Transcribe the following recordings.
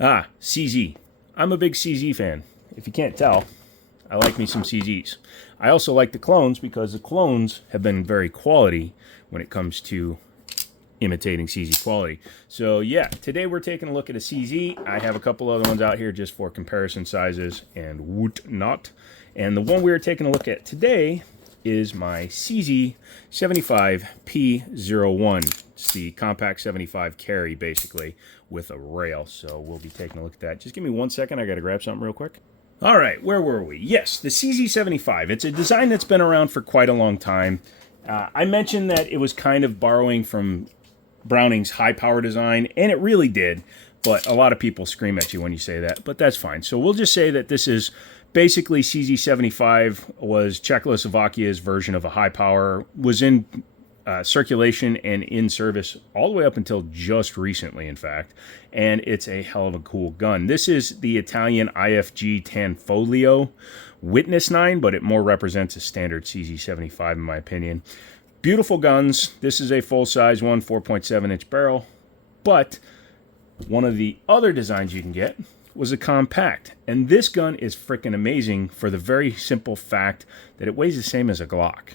CZ. I'm a big CZ fan. If you can't tell, I like me some CZs. I also like the clones because the clones have been very quality when it comes to imitating CZ quality. So yeah, today we're taking a look at a CZ. I have a couple other ones out here just for comparison sizes and whatnot. And the one we're taking a look at today is my CZ75P01. It's the Compact 75 carry, basically, with a rail. So we'll be taking a look at that. Just give me 1 second. I got to grab something real quick. All right, where were we? Yes, the CZ75. It's a design that's been around for quite a long time. I mentioned that it was kind of borrowing from Browning's high power design, and it really did. But a lot of people scream at you when you say that, but that's fine. So we'll just say that this is basically CZ75 was Czechoslovakia's version of a high power, was in circulation and in service all the way up until just recently, in fact. And it's a hell of a cool gun. This is the Italian IFG Tanfoglio Witness 9, but it more represents a standard CZ75 in my opinion. Beautiful guns. This is a full-size one, 4.7-inch barrel. But one of the other designs you can get was a compact. And this gun is freaking amazing for the very simple fact that it weighs the same as a Glock.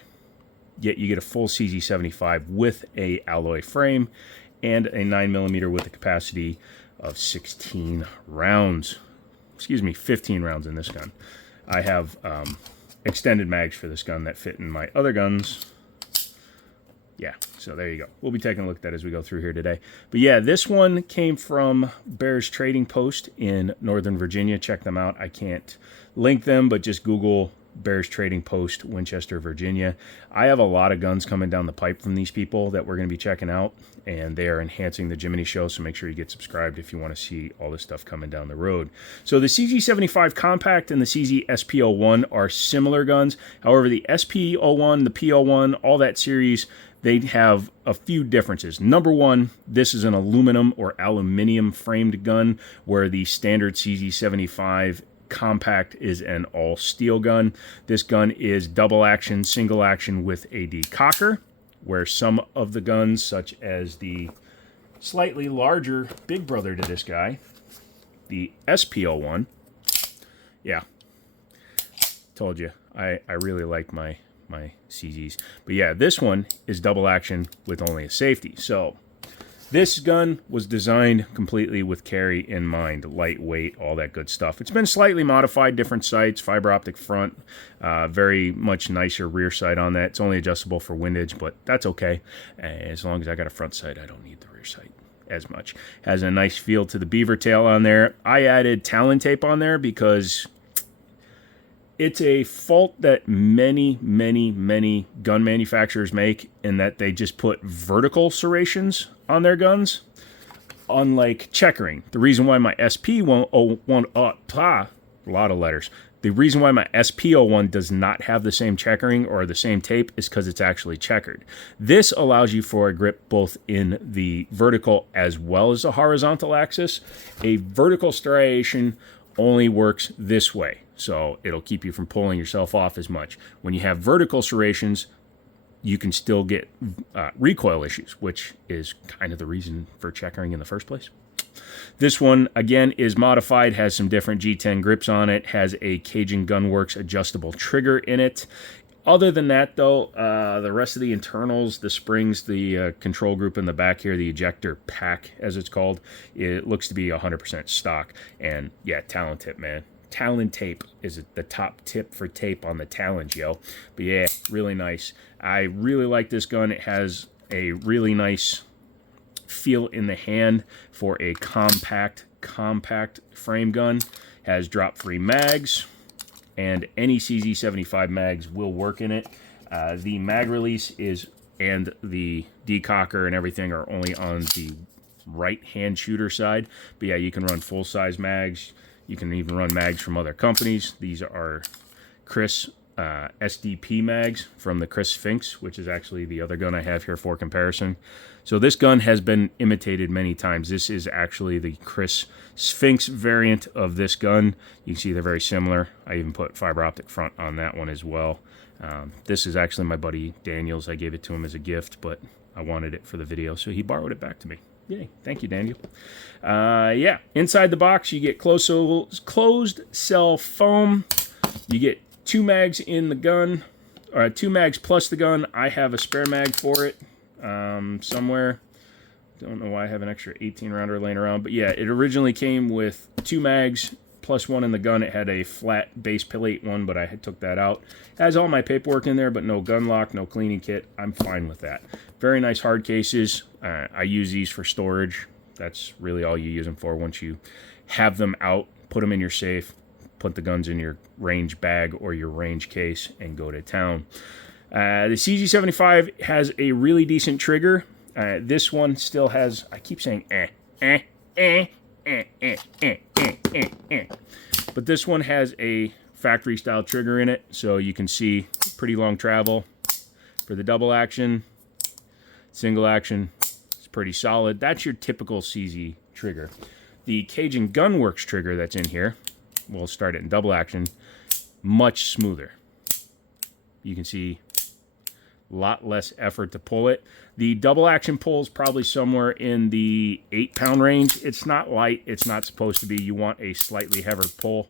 Yet you get a full CZ75 with a alloy frame and a 9mm with a capacity of 16 rounds. Excuse me, 15 rounds in this gun. I have extended mags for this gun that fit in my other guns. Yeah, so there you go. We'll be taking a look at that as we go through here today. But yeah, this one came from Bears Trading Post in Northern Virginia. Check them out. I can't link them, but just Google Bears Trading Post, Winchester, Virginia. I have a lot of guns coming down the pipe from these people that we're going to be checking out, and they are enhancing the Jiminy Show, so make sure you get subscribed if you want to see all this stuff coming down the road. So the CZ75 Compact and the CZ SP01 are similar guns. However, the SP01, the P01, all that series, they have a few differences. Number one, this is an aluminum or aluminium framed gun, where the standard CZ75 Compact is an all steel gun. This gun is double action, single action with a decocker, where some of the guns, such as the slightly larger big brother to this guy, the SP01, yeah, told you, I really like my CZs. But yeah, this one is double action with only a safety. So this gun was designed completely with carry in mind, lightweight, all that good stuff. It's been slightly modified, different sights, fiber optic front, very much nicer rear sight on that. It's only adjustable for windage, but that's okay. As long as I got a front sight, I don't need the rear sight as much. Has a nice feel to the beaver tail on there. I added Talon tape on there because it's a fault that many gun manufacturers make, in that they just put vertical serrations on their guns, unlike checkering. The reason why my SP01, a lot of letters. The reason why my SP01 does not have the same checkering or the same tape is because it's actually checkered. This allows you for a grip both in the vertical as well as the horizontal axis. A vertical striation only works this way, so it'll keep you from pulling yourself off as much. When you have vertical serrations, you can still get recoil issues, which is kind of the reason for checkering in the first place. This one, again, is modified, has some different G10 grips on it, has a Cajun Gunworks adjustable trigger in it. Other than that, though, the rest of the internals, the springs, the control group in the back here, the ejector pack, as it's called, it looks to be 100% stock. And yeah, Talon tip, man. Talon tape is the top tip for tape on the Talons, yo. But yeah, really nice. I really like this gun. It has a really nice feel in the hand for a compact frame gun. Has drop-free mags, and any CZ75 mags will work in it. The mag release is, and the decocker and everything are only on the right hand shooter side. But yeah, you can run full-size mags. You can even run mags from other companies. These are Chris SDP mags from the Chris Sphinx, which is actually the other gun I have here for comparison. So this gun has been imitated many times. This is actually the Chris Sphinx variant of this gun. You can see they're very similar. I even put fiber optic front on that one as well. This is actually my buddy Daniel's. I gave it to him as a gift, but I wanted it for the video, so he borrowed it back to me. Yay. Thank you, Daniel. Yeah, inside the box, you get closed cell foam. You get 2 mags in the gun, or 2 mags plus the gun. I have a spare mag for it somewhere. Don't know why I have an extra 18 rounder laying around, but yeah, it originally came with 2 mags plus 1 in the gun. It had a flat base plate one, but I took that out. It has all my paperwork in there, but no gun lock, no cleaning kit. I'm fine with that. Very nice hard cases. I use these for storage. That's really all you use them for. Once you have them out, put them in your safe, put the guns in your range bag or your range case, and go to town. The CZ75 has a really decent trigger. This one still has, I keep saying but this one has a factory style trigger in it, so you can see pretty long travel. For the double action, single action, it's pretty solid. That's your typical CZ trigger. The Cajun Gunworks trigger that's in here, we'll start it in double action, much smoother. You can see a lot less effort to pull it. The double action pull is probably somewhere in the 8-pound range. It's not light. It's not supposed to be. You want a slightly heavier pull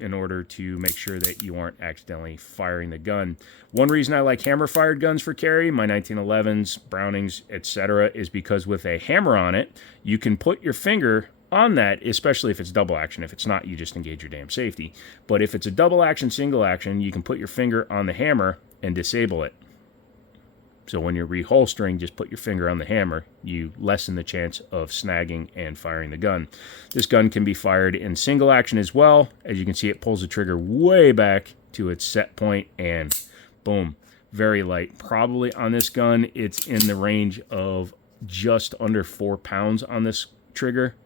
in order to make sure that you aren't accidentally firing the gun. One reason I like hammer-fired guns for carry, my 1911s, Brownings, etc., is because with a hammer on it, you can put your finger on that, especially if it's double action. If it's not, you just engage your damn safety. But if it's a double action, single action, you can put your finger on the hammer and disable it. So when you're reholstering, just put your finger on the hammer. You lessen the chance of snagging and firing the gun. This gun can be fired in single action as well. As you can see, it pulls the trigger way back to its set point, and boom, very light. Probably on this gun, it's in the range of just under 4 pounds on this trigger,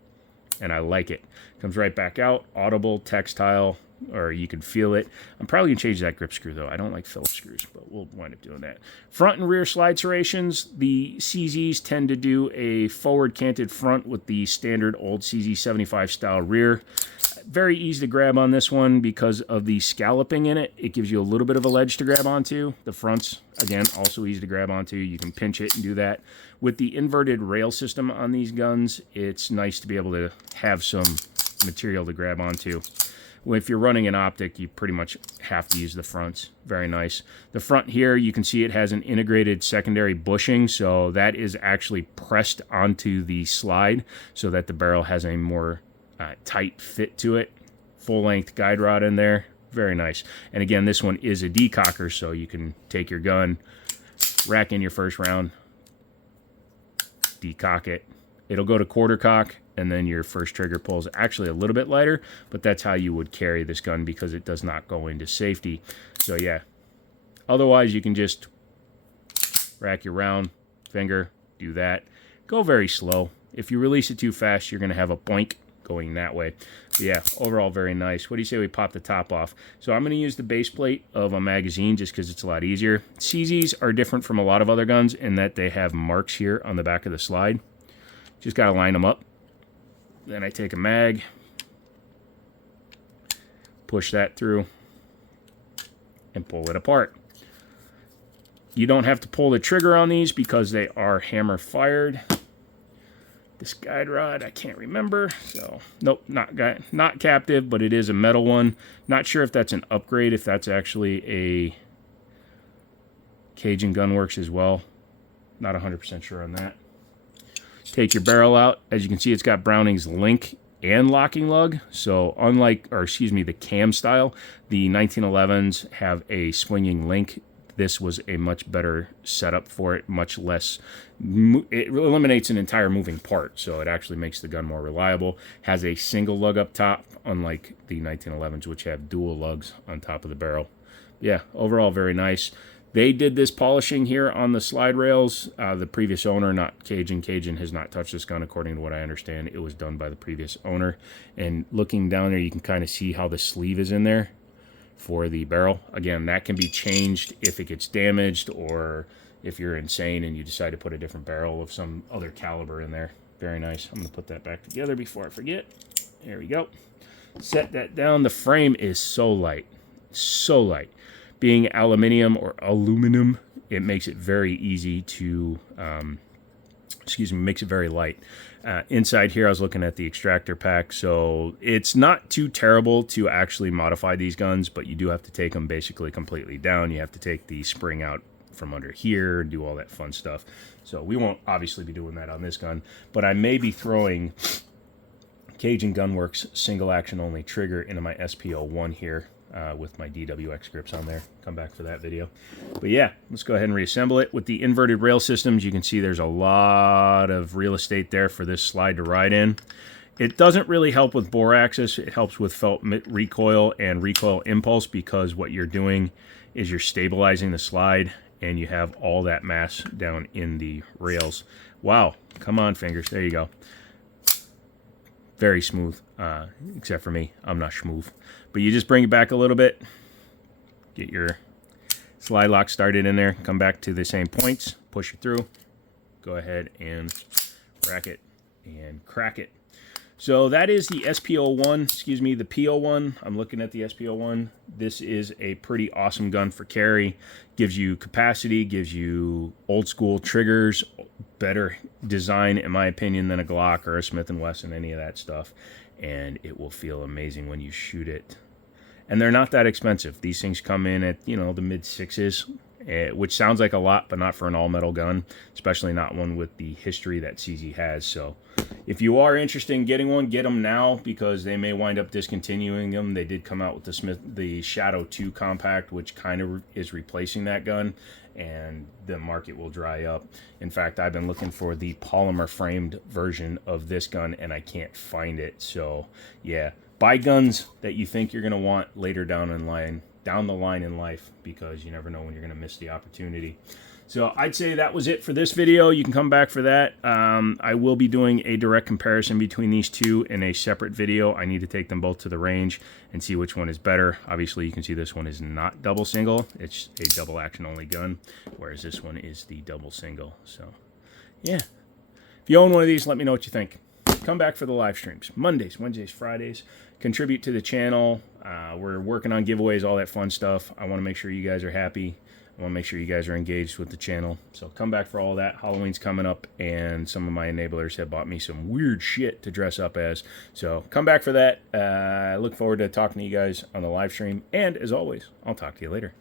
and I like it. Comes right back out, audible, textile, or you can feel it. I'm probably going to change that grip screw, though. I don't like Phillips screws, but we'll wind up doing that. Front and rear slide serrations. The CZs tend to do a forward canted front with the standard old CZ75 style rear. Very easy to grab on this one because of the scalloping in it. It gives you a little bit of a ledge to grab onto. The fronts, again, also easy to grab onto. You can pinch it and do that. With the inverted rail system on these guns, it's nice to be able to have some material to grab onto. If you're running an optic, you pretty much have to use the fronts. Very nice. The front here, you can see it has an integrated secondary bushing, so that is actually pressed onto the slide so that the barrel has a more tight fit to it. Full-length guide rod in there. Very nice. And again, this one is a decocker, so you can take your gun, rack in your first round, decock it. It'll go to quarter cock, and then your first trigger pull is actually a little bit lighter, but that's how you would carry this gun because it does not go into safety. So yeah, otherwise you can just rack your round, finger, do that. Go very slow. If you release it too fast, you're going to have a boink going that way. But yeah, overall very nice. What do you say we pop the top off? So I'm going to use the base plate of a magazine just because it's a lot easier. CZs are different from a lot of other guns in that they have marks here on the back of the slide. Just got to line them up. Then I take a mag, push that through, and pull it apart. You don't have to pull the trigger on these because they are hammer fired. This guide rod, I can't remember. So, nope, not captive, but it is a metal one. Not sure if that's an upgrade, if that's actually a Cajun Gunworks as well. Not 100% sure on that. Take your barrel out. As you can see, it's got Browning's link and locking lug. So unlike, the cam style, the 1911s have a swinging link. This was a much better setup for it, much less. It eliminates an entire moving part, so it actually makes the gun more reliable. Has a single lug up top, unlike the 1911s, which have dual lugs on top of the barrel. Yeah, overall very nice. They did this polishing here on the slide rails. The previous owner, not Cajun. Cajun has not touched this gun, according to what I understand. It was done by the previous owner. And looking down there, you can kind of see how the sleeve is in there for the barrel. Again, that can be changed if it gets damaged or if you're insane and you decide to put a different barrel of some other caliber in there. Very nice. I'm going to put that back together before I forget. There we go. Set that down. The frame is so light. So light. Being aluminum, it makes it very easy to excuse me, makes it very light. Inside here, I was looking at the extractor pack, so it's not too terrible to actually modify these guns, but you do have to take them basically completely down. You have to take the spring out from under here and do all that fun stuff. So we won't obviously be doing that on this gun, but I may be throwing Cajun Gunworks single action only trigger into my SP01 here. With my DWX grips on there. Come back for that video. But yeah, let's go ahead and reassemble it. With the inverted rail systems, you can see there's a lot of real estate there for this slide to ride in. It doesn't really help with bore axis. It helps with felt recoil and recoil impulse, because what you're doing is you're stabilizing the slide and you have all that mass down in the rails. Wow, come on fingers, there you go. Very smooth, except for me. I'm not schmoove. But you just bring it back a little bit, get your slide lock started in there, come back to the same points, push it through, go ahead and rack it and crack it. So that is the SP01, excuse me, the P01. I'm looking at the SP01. This is a pretty awesome gun for carry. Gives you capacity, gives you old school triggers, better design, in my opinion, than a Glock or a Smith & Wesson, any of that stuff. And it will feel amazing when you shoot it. And they're not that expensive. These things come in at, you know, the mid-6s, which sounds like a lot, but not for an all-metal gun, especially not one with the history that CZ has. So if you are interested in getting one, get them now, because they may wind up discontinuing them. They did come out with the Shadow 2 compact, which kind of is replacing that gun, and the market will dry up. In fact, I've been looking for the polymer framed version of this gun and I can't find it. So yeah, buy guns that you think you're going to want later down the line in life, because you never know when you're going to miss the opportunity. So I'd say that was it for this video. You can come back for that. I will be doing a direct comparison between these two in a separate video. I need to take them both to the range and see which one is better. Obviously, you can see this one is not double single. It's a double action only gun, whereas this one is the double single. So yeah, if you own one of these, let me know what you think. Come back for the live streams. Mondays, Wednesdays, Fridays. Contribute to the channel. We're working on giveaways, all that fun stuff. I want to make sure you guys are happy. I want to make sure you guys are engaged with the channel. So come back for all that. Halloween's coming up, and some of my enablers have bought me some weird shit to dress up as. So come back for that. I look forward to talking to you guys on the live stream. And as always, I'll talk to you later.